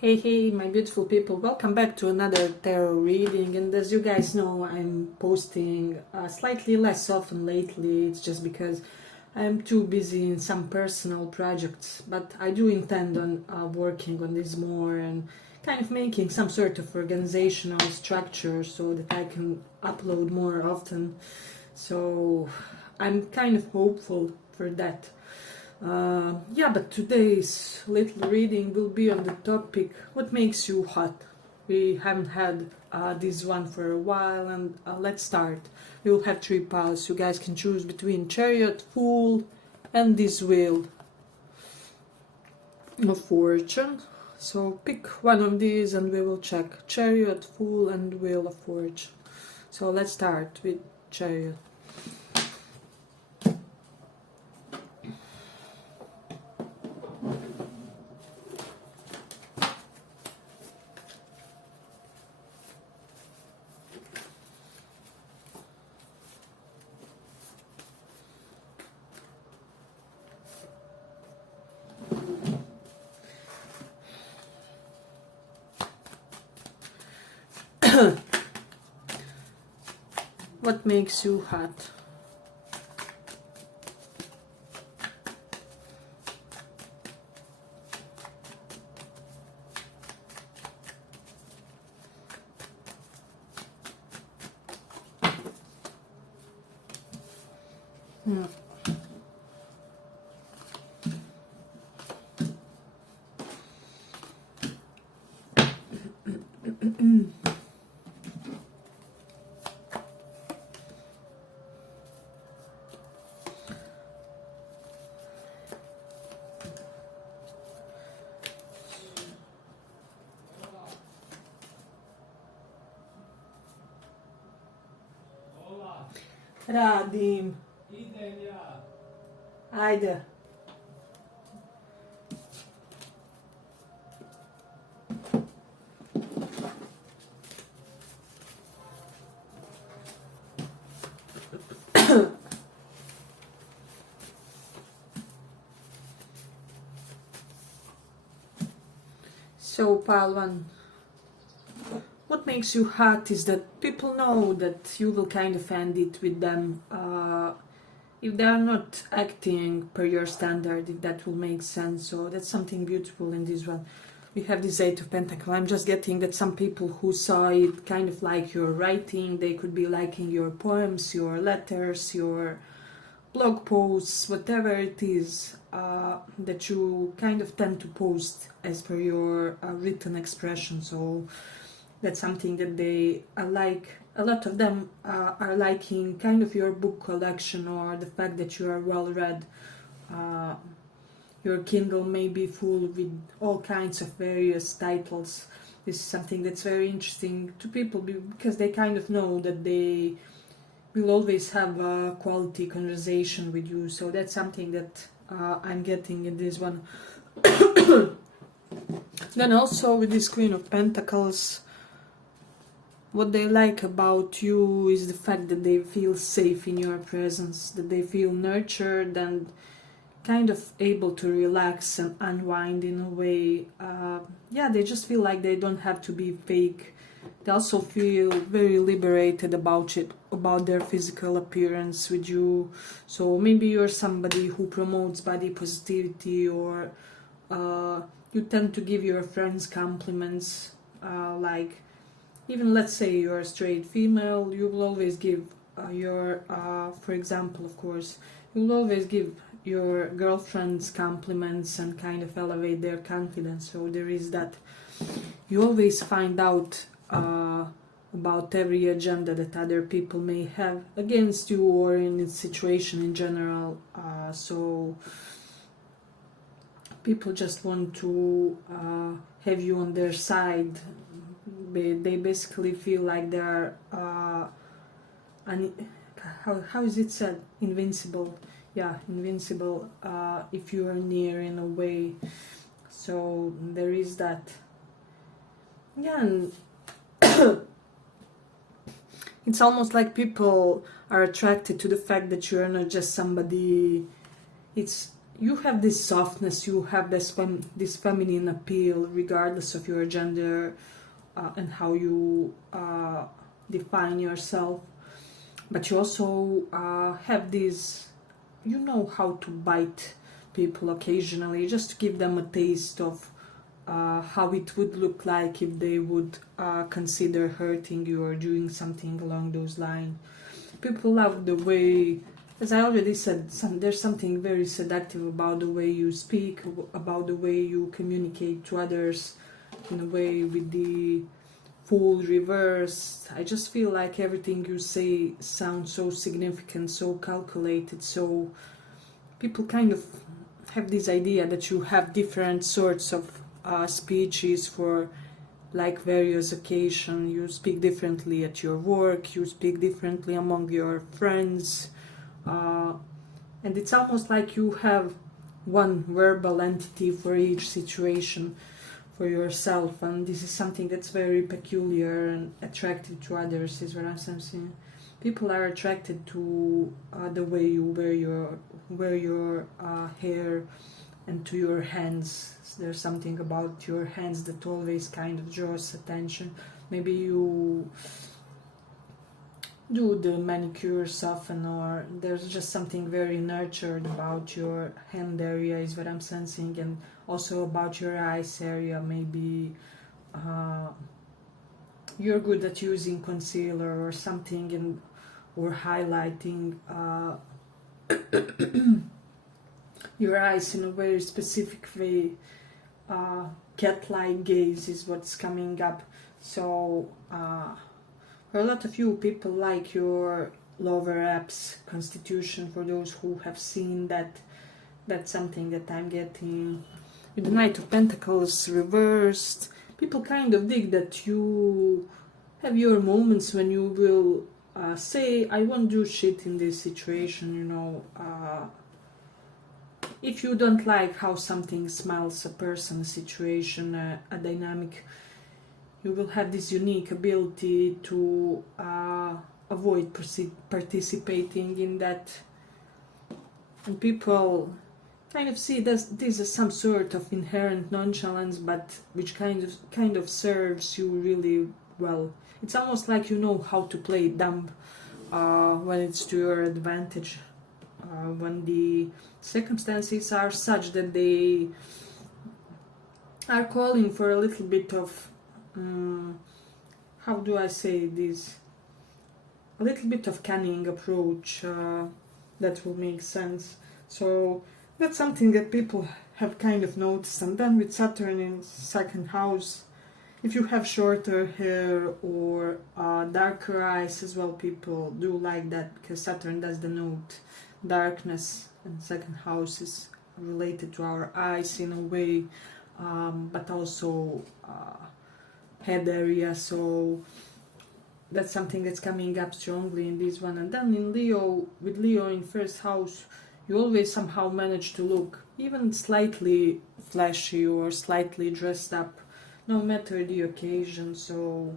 Hey, my beautiful people, welcome back to another tarot reading. And as you guys know, I'm posting slightly less often lately. It's just because I'm too busy in some personal projects, but I do intend on working on this more and kind of making some sort of organizational structure so that I can upload more often. So I'm kind of hopeful for that. But today's little reading will be on the topic what makes you hot. We haven't had this one for a while, and let's start. We will have 3 piles. You guys can choose between Chariot, Fool, and this Wheel of Fortune. So pick one of these and we will check Chariot, Fool, and Wheel of Fortune. So let's start with Chariot. What makes you hot? Radim. Haydi. So, pile 1. What makes you hot is that people know that you will kind of end it with them if they are not acting per your standard, if that will make sense. So that's something beautiful in this one. We have this 8 of Pentacles. I'm just getting that some people who saw it kind of like your writing, they could be liking your poems, your letters, your blog posts, whatever it is that you kind of tend to post as per your written expression. So that's something that they like. A lot of them are liking kind of your book collection or the fact that you are well read. Your Kindle may be full with all kinds of various titles. This is something that's very interesting to people because they kind of know that they will always have a quality conversation with you. So that's something that I'm getting in this one. Then also with this Queen of Pentacles, what they like about you is the fact that they feel safe in your presence, that they feel nurtured and kind of able to relax and unwind in a way. They just feel like they don't have to be fake. They also feel very liberated about their physical appearance with you. So maybe you're somebody who promotes body positivity, or you tend to give your friends compliments, like even let's say you're a straight female, you will always give for example, of course, you will always give your girlfriends compliments and kind of elevate their confidence. So there is that. You always find out about every agenda that other people may have against you or in its situation in general. So people just want to have you on their side. They basically feel like they are how is it said? Invincible. Yeah, invincible if you are near in a way. So there is that. Yeah, and it's almost like people are attracted to the fact that you are not just somebody. It's you have this softness, you have this feminine appeal regardless of your gender, and how you define yourself. But you also have this, you know how to bite people occasionally, just to give them a taste of how it would look like if they would consider hurting you or doing something along those lines. People love the way, as I already said, there's something very seductive about the way you speak, about the way you communicate to others, in a way with the full reverse. I just feel like everything you say sounds so significant, so calculated, so people kind of have this idea that you have different sorts of speeches for like various occasions. You speak differently at your work, you speak differently among your friends, and it's almost like you have one verbal entity for each situation for yourself, and this is something that's very peculiar and attractive to others, is what I'm sensing. People are attracted to the way you wear your hair, and to your hands. There's something about your hands that always kind of draws attention. Maybe you do the manicures often, or there's just something very nurtured about your hand area, is what I'm sensing, and also about your eyes area. Maybe you're good at using concealer or something, and or highlighting your eyes in a very specific way. Cat-like gaze is what's coming up. So for a lot of you, people like your lower abs constitution. For those who have seen that, that's something that I'm getting. With the Knight of Pentacles reversed, people kind of dig that you have your moments when you will say, I won't do shit in this situation, you know. If you don't like how something smells, a person, a situation, a dynamic, you will have this unique ability to avoid participating in that. And people kind of see this as some sort of inherent nonchalance, but which kind of serves you really well. It's almost like you know how to play dumb when it's to your advantage. When the circumstances are such that they are calling for a little bit of, how do I say this, a little bit of cunning approach, that will make sense. So that's something that people have kind of noticed. And then with Saturn in second house, if you have shorter hair or darker eyes as well, people do like that, because Saturn does denote darkness, and second house is related to our eyes in a way, but also head area. So that's something that's coming up strongly in this one. And then in Leo, with Leo in first house, you always somehow manage to look even slightly flashy or slightly dressed up, no matter the occasion. So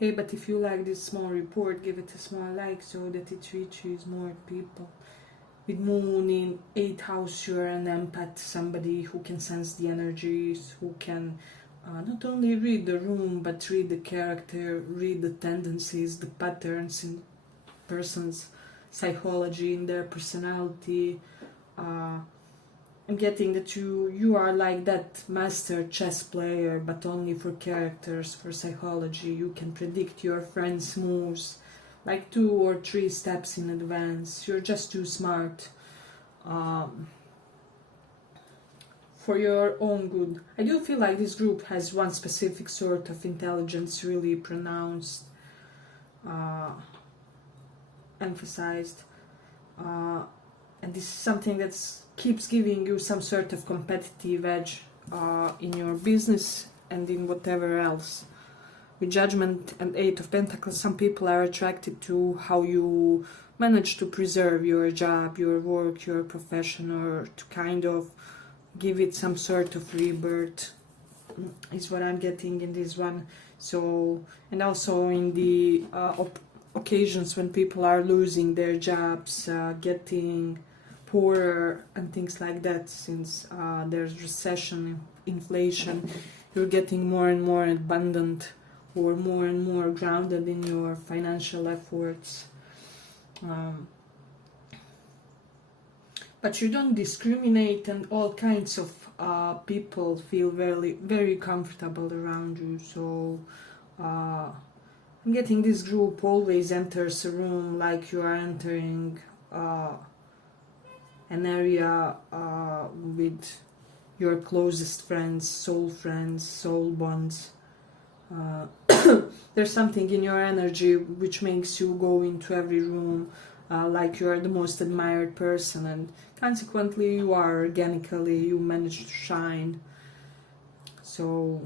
hey, but if you like this small report, give it a small like so that it reaches more people. With Moon in 8th house, you're an empath, somebody who can sense the energies, who can not only read the room, but read the character, read the tendencies, the patterns in person's psychology, in their personality. I'm getting that you are like that master chess player, but only for characters, for psychology. You can predict your friends' moves like 2 or 3 steps in advance. You're just too smart for your own good. I do feel like this group has one specific sort of intelligence really pronounced, emphasized, and this is something that's keeps giving you some sort of competitive edge in your business and in whatever else. With Judgment and 8 of Pentacles, some people are attracted to how you manage to preserve your job, your work, your profession, or to kind of give it some sort of rebirth, is what I'm getting in this one. So, and also in the occasions when people are losing their jobs, getting poorer and things like that, since there's recession, inflation. You're getting more and more abundant or more and more grounded in your financial efforts. But you don't discriminate, and all kinds of people feel very, very comfortable around you. So I'm getting this group always enters a room like you are entering an area with your closest friends, soul bonds. There's something in your energy which makes you go into every room like you are the most admired person, and consequently you are organically, you manage to shine. So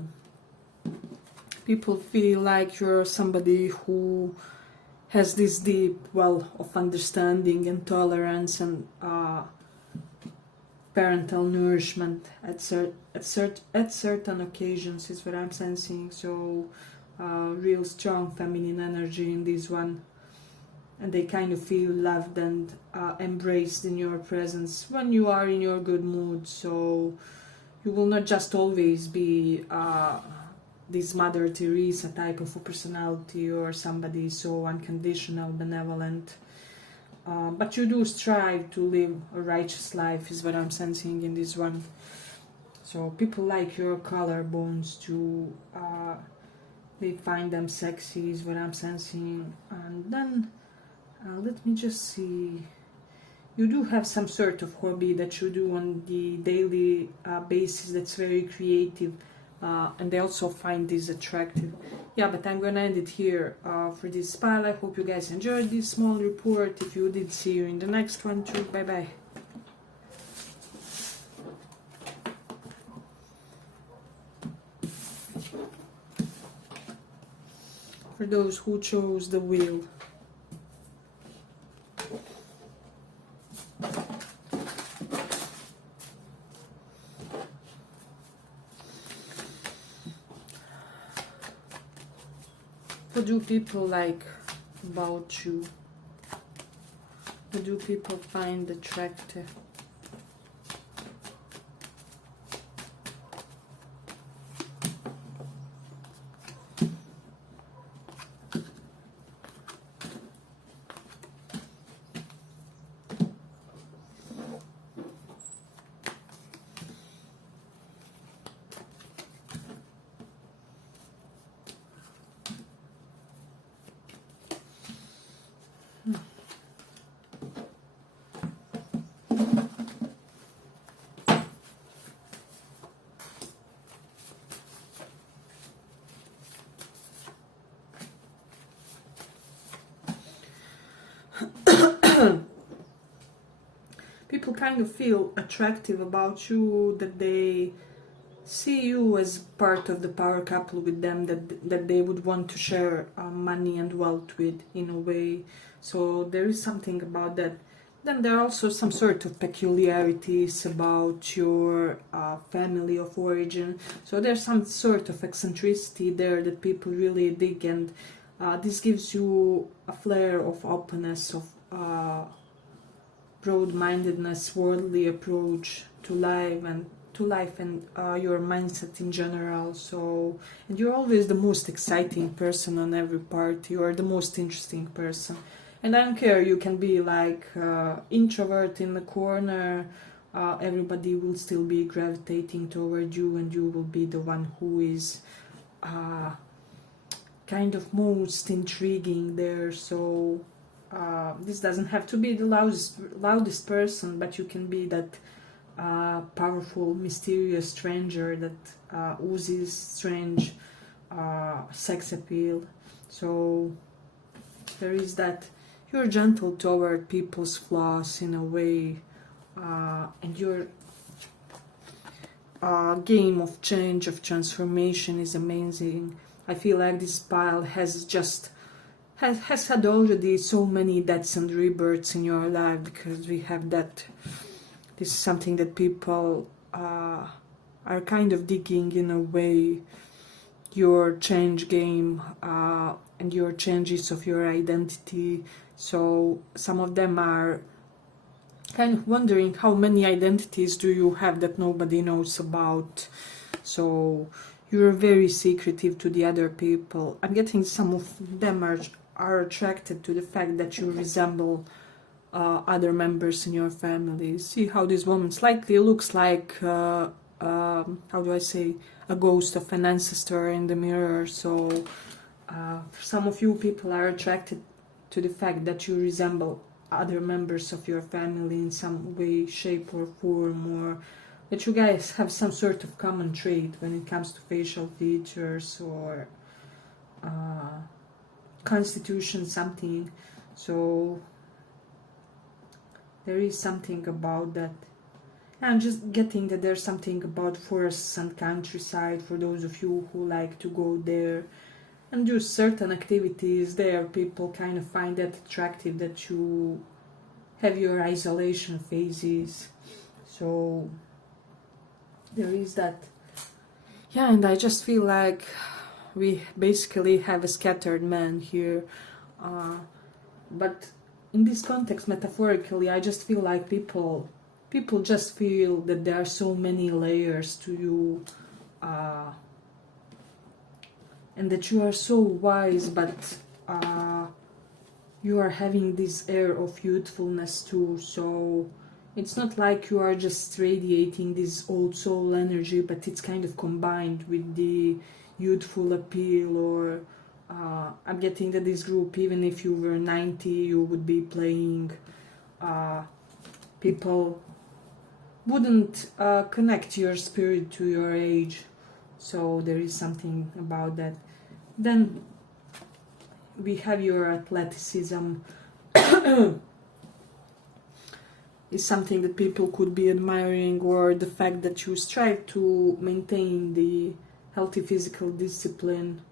people feel like you're somebody who has this deep well of understanding and tolerance and parental nourishment at certain occasions, is what I'm sensing. So real strong feminine energy in this one, and they kind of feel loved and embraced in your presence when you are in your good mood. So you will not just always be this Mother Teresa type of a personality or somebody so unconditional, benevolent. But you do strive to live a righteous life, is what I'm sensing in this one. So people like your collarbones too. They find them sexy, is what I'm sensing. And then let me just see. You do have some sort of hobby that you do on the daily basis that's very creative. And they also find this attractive. Yeah, but I'm gonna end it here for this pile. I hope you guys enjoyed this small report. If you did, see you in the next one too. Bye bye. For those who chose the wheel. What do people like about you? What do people find attractive? People kind of feel attractive about you, that they see you as part of the power couple with them, that they would want to share money and wealth with in a way. So there is something about that. Then there are also some sort of peculiarities about your family of origin. So there's some sort of eccentricity there that people really dig, and this gives you a flair of openness, of broad-mindedness, worldly approach to life and your mindset in general. So, and you're always the most exciting person on every party. You are the most interesting person, and I don't care, you can be like introvert in the corner, everybody will still be gravitating toward you, and you will be the one who is kind of most intriguing there. So this doesn't have to be the loudest person, but you can be that powerful, mysterious stranger that oozes strange sex appeal. So there is that. You're gentle toward people's flaws in a way, and your game of change, of transformation is amazing. I feel like this pile has had already so many deaths and rebirths in your life, because we have that. This is something that people are kind of digging in a way, your change game and your changes of your identity. So some of them are kind of wondering how many identities do you have that nobody knows about. So you're very secretive to the other people. I'm getting some of them are attracted to the fact that you resemble other members in your family. See how this woman slightly looks like, how do I say, a ghost of an ancestor in the mirror. So some of you people are attracted to the fact that you resemble other members of your family in some way, shape or form, or that you guys have some sort of common trait when it comes to facial features or constitution, something. So there is something about that. I'm just getting that there's something about forests and countryside for those of you who like to go there and do certain activities there. People kind of find that attractive, that you have your isolation phases. So there is that. Yeah, and I just feel like we basically have a scattered man here. But in this context, metaphorically, I just feel like people just feel that there are so many layers to you, and that you are so wise, but you are having this air of youthfulness too. So it's not like you are just radiating this old soul energy, but it's kind of combined with the youthful appeal. Or I'm getting that this group, even if you were 90, you would be playing. People wouldn't connect your spirit to your age. So there is something about that. Then we have your athleticism. Is something that people could be admiring, or the fact that you strive to maintain the healthy physical discipline.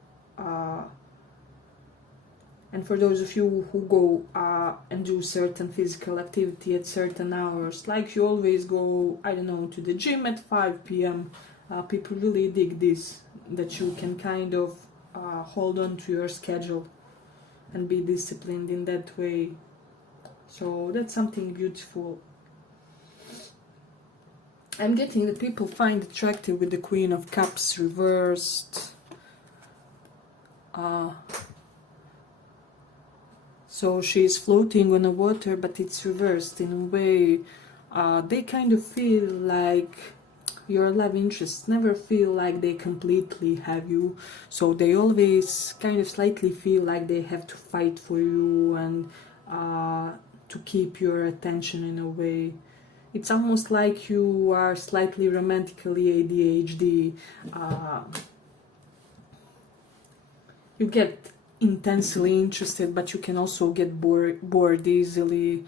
And for those of you who go and do certain physical activity at certain hours, like you always go, I don't know, to the gym at 5 p.m., people really dig this, that you can kind of hold on to your schedule and be disciplined in that way. So that's something beautiful. I'm getting that people find attractive with the Queen of Cups reversed. So she's floating on the water, but it's reversed in a way. They kind of feel like your love interests never feel like they completely have you. So they always kind of slightly feel like they have to fight for you and to keep your attention in a way. It's almost like you are slightly romantically ADHD. You get intensely interested, but you can also get bored easily.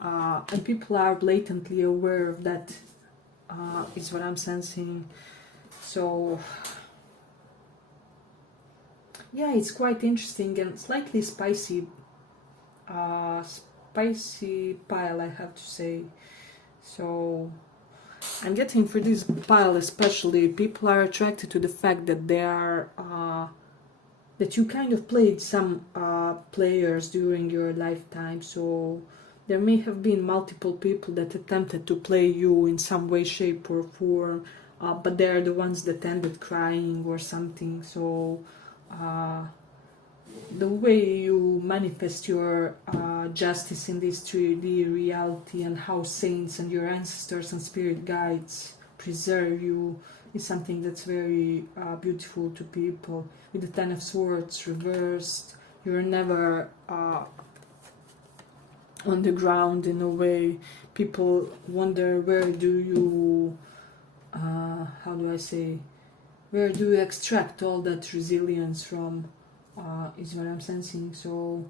And people are blatantly aware of that, is what I'm sensing. So, yeah, it's quite interesting and slightly spicy. Spicy pile, I have to say. So I'm getting for this pile especially, people are attracted to the fact that they are that you kind of played some players during your lifetime. So there may have been multiple people that attempted to play you in some way, shape or form, but they're the ones that ended crying or something. So the way you manifest your justice in this 3D reality, and how saints and your ancestors and spirit guides preserve you, is something that's very beautiful to people. With the Ten of Swords reversed, you're never on the ground in a way. People wonder, where do you, how do I say, where do you extract all that resilience from, is what I'm sensing. So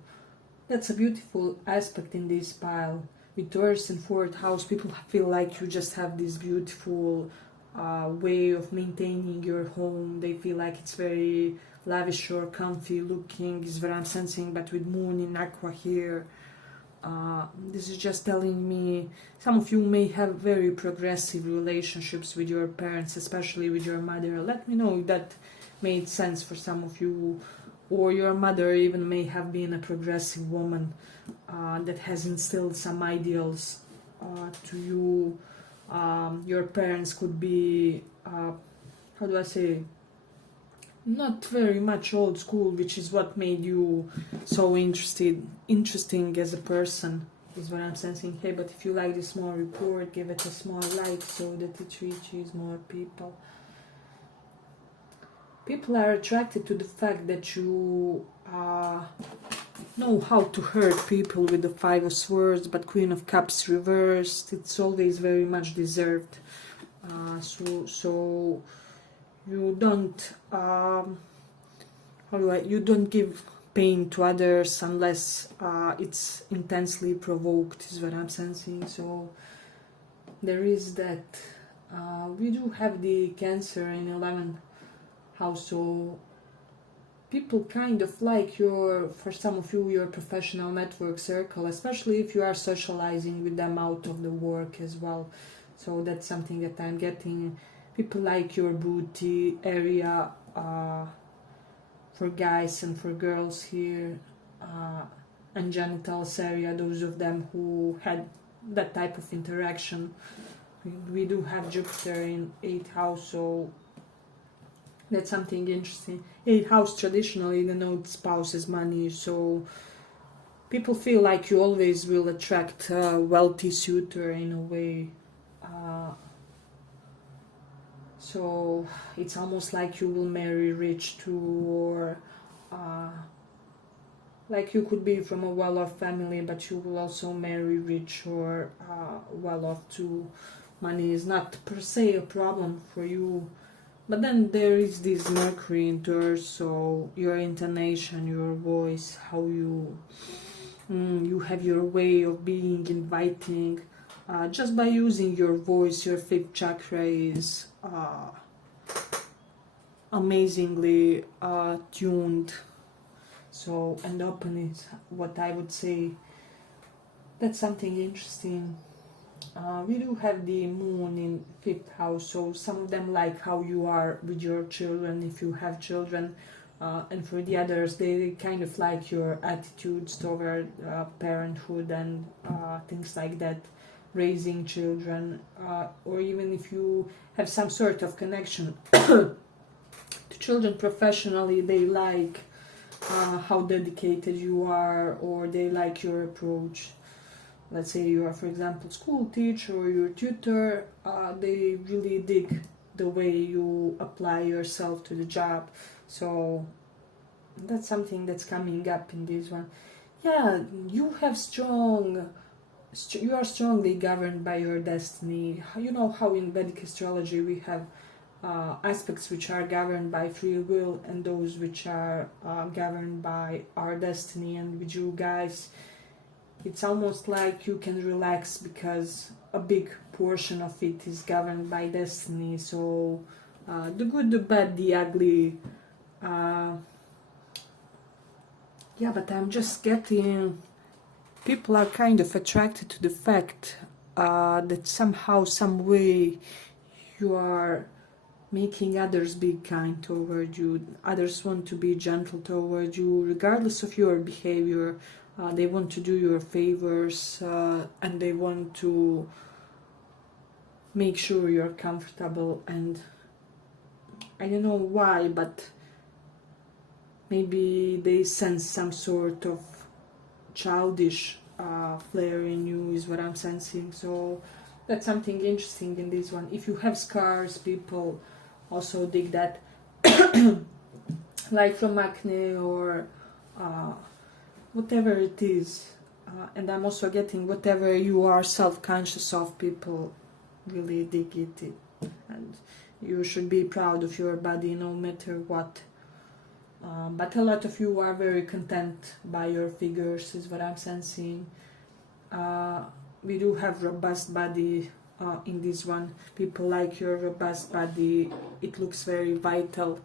that's a beautiful aspect in this pile. With Taurus in 4th house, people feel like you just have this beautiful way of maintaining your home. They feel like it's very lavish or comfy looking, is what I'm sensing. But with Moon in Aqua here, this is just telling me some of you may have very progressive relationships with your parents, especially with your mother. Let me know if that made sense for some of you. Or your mother even may have been a progressive woman that has instilled some ideals to you. Your parents could be, how do I say, not very much old school, which is what made you so interesting as a person, is what I'm sensing. Hey, but if you like this small report, give it a small like so that it reaches more people. People are attracted to the fact that you know how to hurt people with the Five of Swords, but Queen of Cups reversed, it's always very much deserved. So you don't you don't give pain to others unless it's intensely provoked, is what I'm sensing. So there is that. We do have the Cancer in 11th house, so people kind of like for some of you, your professional network circle, especially if you are socializing with them out of the work as well. So that's something that I'm getting. People like your booty area, for guys and for girls here, and genitals area, those of them who had that type of interaction. We do have Jupiter in 8th house, so that's something interesting. 8th house traditionally denotes spouse's money, so people feel like you always will attract a wealthy suitor in a way. So it's almost like you will marry rich too, or like you could be from a well-off family, but you will also marry rich or well-off too. Money is not per se a problem for you. But then there is this Mercury in Taurus, so your intonation, your voice, how you have your way of being inviting. Just by using your voice, your 5th chakra is amazingly tuned. So, and open is what I would say. That's something interesting. We do have the moon in 5th house, so some of them like how you are with your children, if you have children, and for the others, they kind of like your attitudes toward parenthood and things like that, raising children, or even if you have some sort of connection to children professionally, they like how dedicated you are, or they like your approach. Let's say you are, for example, school teacher or your tutor, they really dig the way you apply yourself to the job. So that's something that's coming up in this one. Yeah, you are strongly governed by your destiny. You know how in Vedic astrology we have aspects which are governed by free will and those which are governed by our destiny. And with you guys, it's almost like you can relax because a big portion of it is governed by destiny. So the good, the bad, the ugly. Yeah, but I'm just getting... People are kind of attracted to the fact that somehow, some way, you are making others be kind toward you. Others want to be gentle toward you, regardless of your behavior. They want to do your favors, and they want to make sure you're comfortable. And I don't know why, but maybe they sense some sort of childish flair in you, is what I'm sensing. So that's something interesting in this one. If you have scars, people also dig that, like from acne or whatever it is. And I'm also getting whatever you are self-conscious of, people really dig it. And you should be proud of your body no matter what. But a lot of you are very content by your figures, is what I'm sensing. We do have robust body in this one. People like your robust body. It looks very vital.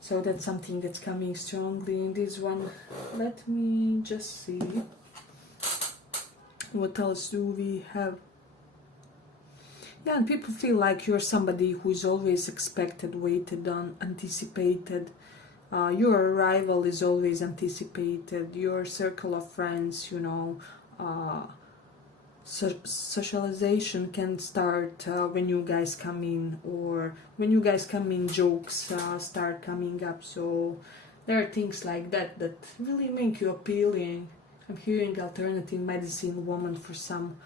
So that's something that's coming strongly in this one. Let me just see. What else do we have? Yeah, and people feel like you're somebody who is always expected, waited on, anticipated. Your arrival is always anticipated. Your circle of friends, you know, socialization can start when you guys come in, or when you guys come in, jokes start coming up. So there are things like that that really make you appealing. I'm hearing alternative medicine woman for some,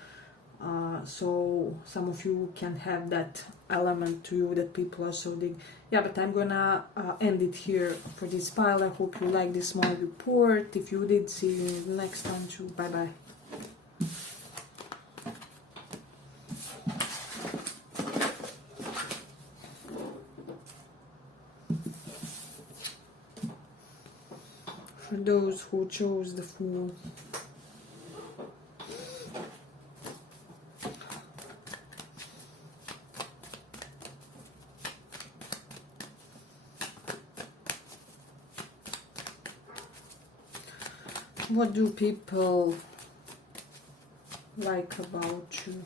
so some of you can have that element to you that people also dig. Yeah, but I'm gonna end it here for this file. I hope you like this small report. If you did, see you in the next time too. Bye bye. For those who chose the Fool. What do people like about you?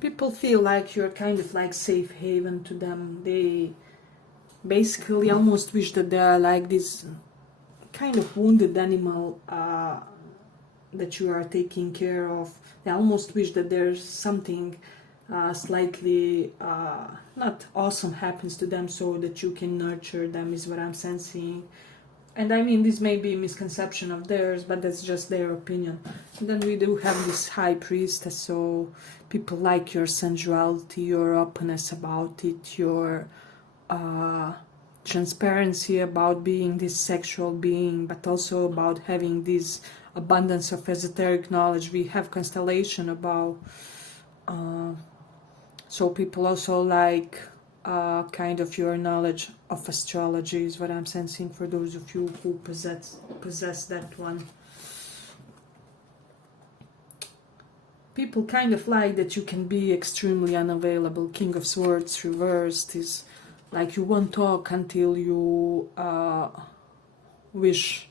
People feel like you're kind of like safe haven to them. They basically almost wish that they are like this kind of wounded animal that you are taking care of. They almost wish that there's something slightly not awesome happens to them, so that you can nurture them, is what I'm sensing. And I mean, this may be a misconception of theirs, but that's just their opinion. And then we do have this high priestess, so people like your sensuality, your openness about it, your transparency about being this sexual being, but also about having this abundance of esoteric knowledge. We have constellation about, so people also like kind of your knowledge of astrology, is what I'm sensing for those of you who possess that one. People kind of like that you can be extremely unavailable. King of Swords reversed is like you won't talk until you wish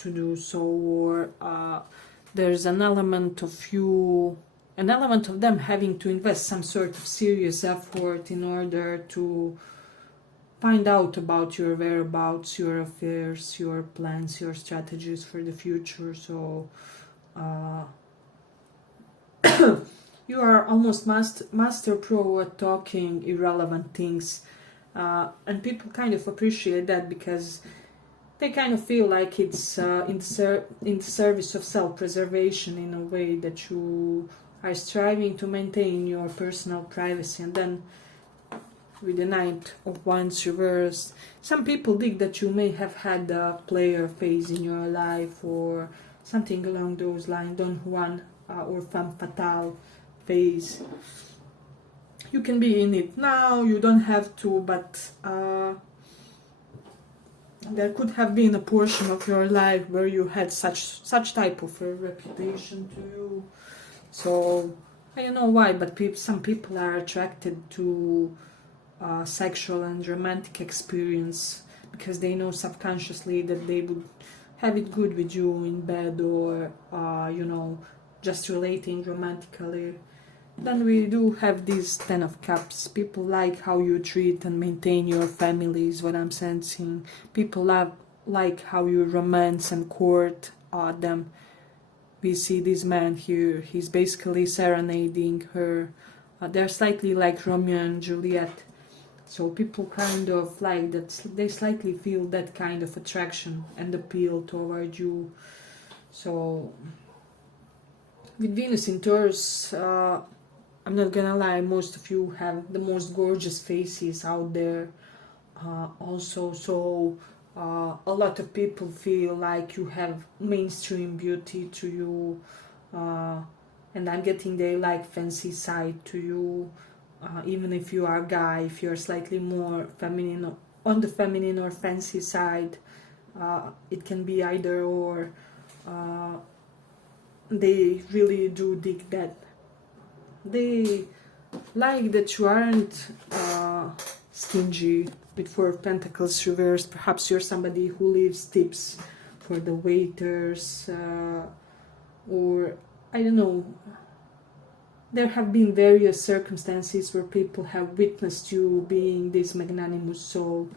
to do so, or there's an element of you, an element of them having to invest some sort of serious effort in order to find out about your whereabouts, your affairs, your plans, your strategies for the future. So you are almost master pro at talking irrelevant things, and people kind of appreciate that, because they kind of feel like it's in the service of self-preservation, in a way that you are striving to maintain your personal privacy. And then with the Knight of Wands reversed, some people think that you may have had a player phase in your life, or something along those lines, Don Juan or femme fatale phase. You can be in it now, you don't have to, but there could have been a portion of your life where you had such type of a reputation to you. So I don't know why, but some people are attracted to sexual and romantic experience, because they know subconsciously that they would have it good with you in bed, or you know, just relating romantically. Then we do have this Ten of Cups. People like how you treat and maintain your family, is what I'm sensing. People like how you romance and court them. We see this man here, he's basically serenading her. They're slightly like Romeo and Juliet. So people kind of like that, they slightly feel that kind of attraction and appeal toward you. So with Venus in Taurus, I'm not gonna lie, most of you have the most gorgeous faces out there also. So A lot of people feel like you have mainstream beauty to you, and I'm getting they like fancy side to you, even if you are a guy, if you're slightly more feminine, on the feminine or fancy side, it can be either or. They really do dig that. They like that you aren't stingy with Four of Pentacles reversed. Perhaps you're somebody who leaves tips for the waiters, or I don't know. There have been various circumstances where people have witnessed you being this magnanimous soul,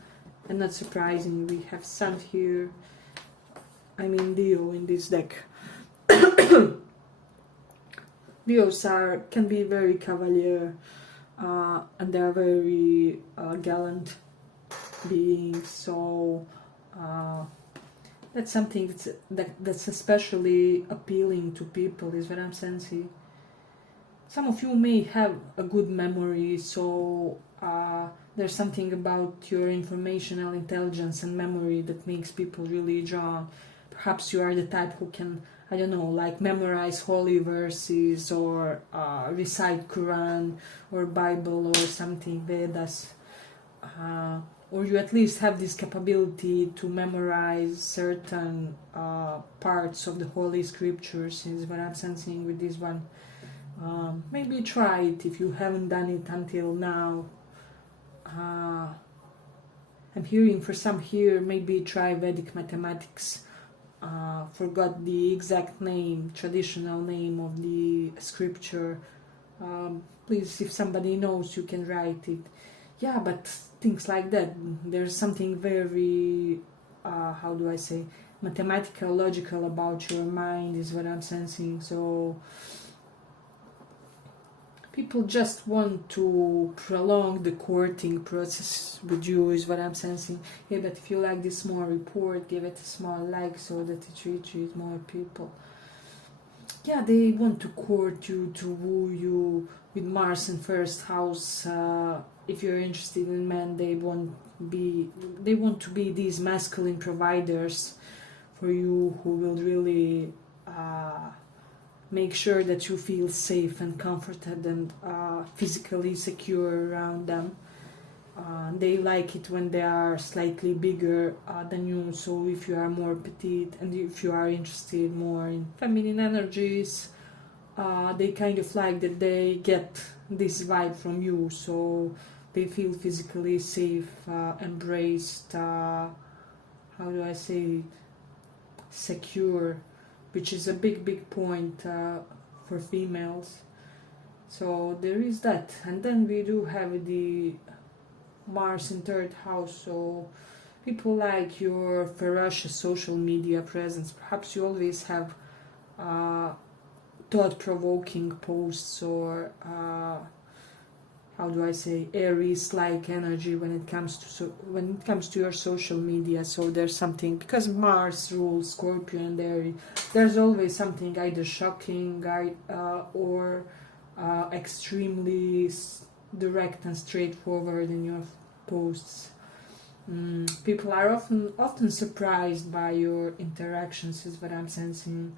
and not surprising, we have Sun here. I mean Leo in this deck. Leos can be very cavalier, and they are very gallant beings. So that's something that's especially appealing to people, is what I'm sensing. Some of you may have a good memory, so there's something about your informational intelligence and memory that makes people really drawn. Perhaps you are the type who can, I don't know, like memorize holy verses, or recite Quran or Bible or something, Vedas, or you at least have this capability to memorize certain parts of the holy scriptures, is what I'm sensing with this one. Maybe try it if you haven't done it until now. I'm hearing for some here, maybe try Vedic mathematics. Forgot the exact name, traditional name of the scripture. Please, if somebody knows, you can write it. Yeah, but things like that. There's something very, how do I say, mathematical, logical about your mind, is what I'm sensing. So people just want to prolong the courting process with you, is what I'm sensing. Yeah, but if you like this small report, give it a small like so that it reaches more people. Yeah, they want to court you, to woo you with Mars in first house. If you're interested in men, they want to be these masculine providers for you, who will really make sure that you feel safe and comforted and physically secure around them. They like it when they are slightly bigger than you, so if you are more petite and if you are interested more in feminine energies, they kind of like that they get this vibe from you, so they feel physically safe, embraced, how do I say, secure, which is a big point for females. So there is that. And then we do have the Mars in third house, so people like your ferocious social media presence. Perhaps you always have thought-provoking posts, or how do I say, Aries-like energy when it comes to your social media. So there's something, because Mars rules Scorpio and Aries, there's always something either shocking or extremely direct and straightforward in your posts. People are often surprised by your interactions, is what I'm sensing.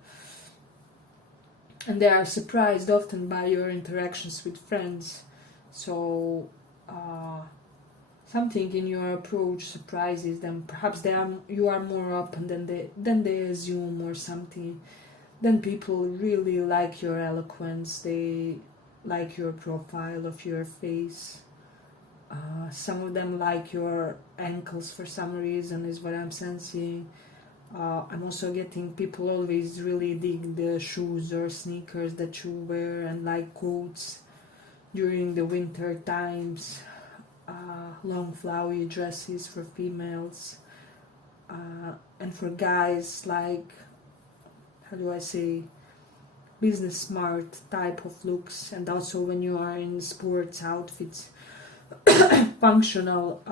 And they are surprised often by your interactions with friends. So something in your approach surprises them. Perhaps you are more open than they assume, or something. Then people really like your eloquence. They like your profile of your face. Some of them like your ankles for some reason, is what I'm sensing. I'm also getting people always really dig the shoes or sneakers that you wear, and like coats during the winter times, long flowy dresses for females, and for guys, like, how do I say, business smart type of looks. And also when you are in sports outfits, functional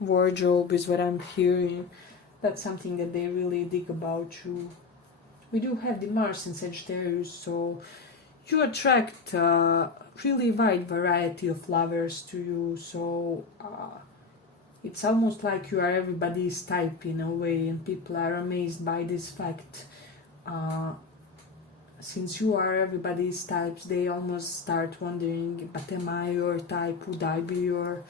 wardrobe is what I'm hearing. That's something that they really dig about you. We do have the Mars in Sagittarius, so you attract really wide variety of lovers to you. So it's almost like you are everybody's type in a way, and people are amazed by this fact. Since you are everybody's types, they almost start wondering, but am I your type? Would I be your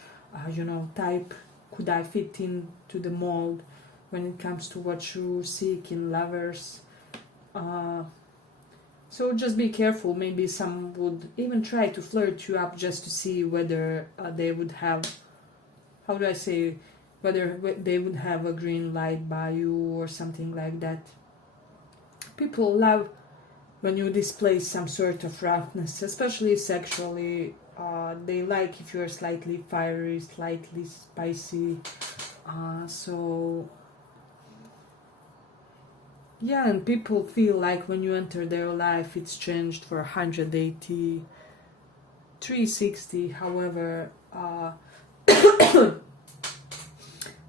type? Could I fit into the mold when it comes to what you seek in lovers? So just be careful. Maybe some would even try to flirt you up just to see whether they would have, how do I say, whether they would have a green light by you or something like that. People love when you display some sort of roughness, especially sexually. They like if you're slightly fiery, slightly spicy. So yeah, and people feel like when you enter their life, it's changed for 180, 360. However,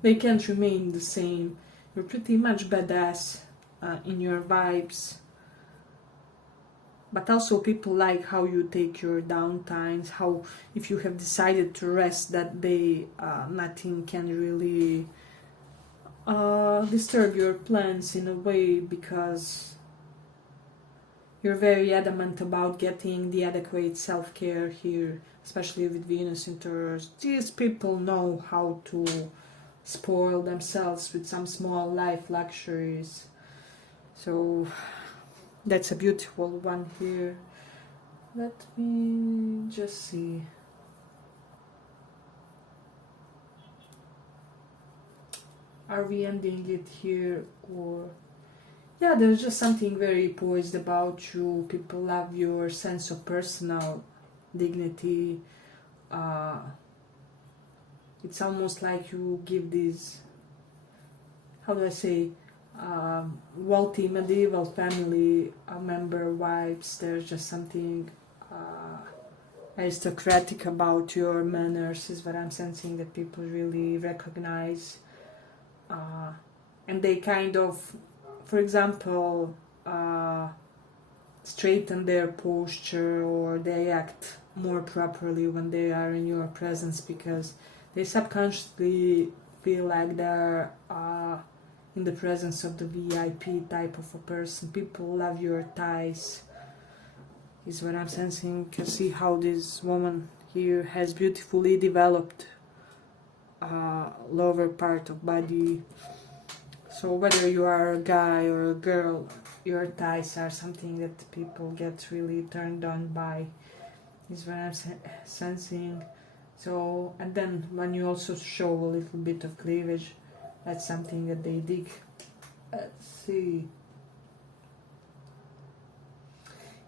they can't remain the same. You're pretty much badass in your vibes. But also people like how you take your downtimes, how if you have decided to rest that day, nothing can really disturb your plans in a way, because you're very adamant about getting the adequate self-care here, especially with Venus in Taurus. These people know how to spoil themselves with some small life luxuries. So that's a beautiful one here. Let me just see. Are we ending it here, or yeah, there's just something very poised about you. People love your sense of personal dignity. It's almost like you give these, how do I say, wealthy medieval family member vibes. There's just something aristocratic about your manners, is what I'm sensing, that people really recognize. And they kind of, for example, straighten their posture, or they act more properly when they are in your presence, because they subconsciously feel like they're in the presence of the VIP type of a person. People love your thighs, is what I'm sensing. You can see how this woman here has beautifully developed lower part of body. So whether you are a guy or a girl, your thighs are something that people get really turned on by, is what I'm sensing. So, and then when you also show a little bit of cleavage, that's something that they dig. Let's see.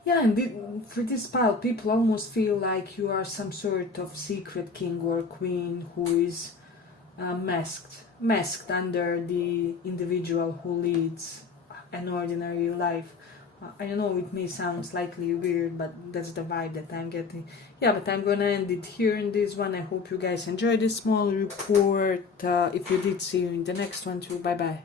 Yeah, and for this pile, people almost feel like you are some sort of secret king or queen who is masked under the individual who leads an ordinary life. I know it may sound slightly weird, but that's the vibe that I'm getting. Yeah, but I'm gonna end it here in this one. I hope you guys enjoyed this small report. If you did, see you in the next one too. Bye bye.